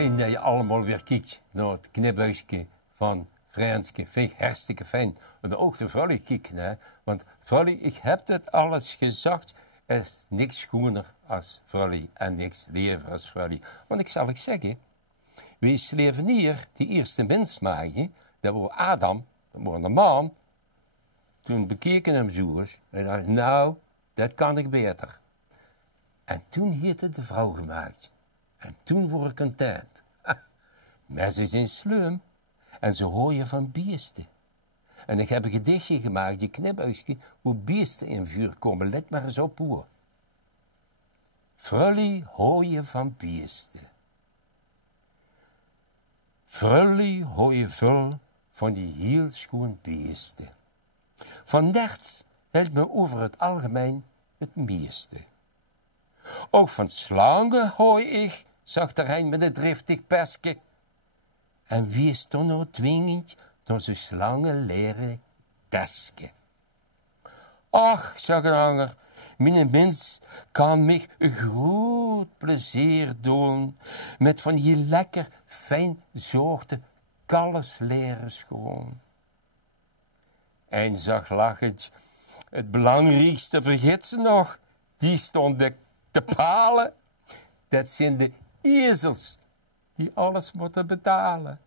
fijn dat je allemaal weer kijkt naar het knipbuisje van Franske. Vind ik hartstikke fijn. En ook de vrouwje kijken, hè. Want vrouwje, ik heb het alles gezegd. Er is niks schoner als vrouwje en niks liever als vrouwje. Want ik zal het zeggen, wie sleven hier die eerste mens maken, dat was Adam, dat was een man. Toen bekeken hem zo eens en dacht, nou, dat kan ik beter. En toen heeft het de vrouw gemaakt. En toen word ik content. Maar ze zijn slim en ze hooien van beesten. En ik heb een gedichtje gemaakt, die knipbuisje, hoe beesten in vuur komen. Let maar eens op hoor. Frully hooien van beesten. Frully hooien vol van die heel schoon beesten. Van nerts helpt me over het algemeen het meeste. Ook van slangen hooi ik, zag de Rijn met een driftig peske. En wie is toch nou dwingend door zijn slangen leren tesken? Ach, zag een ander, mijn mens kan mij een groot plezier doen met van die lekker fijn soorten kalfsleren schoon. En zag lachend, het belangrijkste vergeet ze nog, die stond ik te palen. Dat zijn de ezels die alles moeten betalen.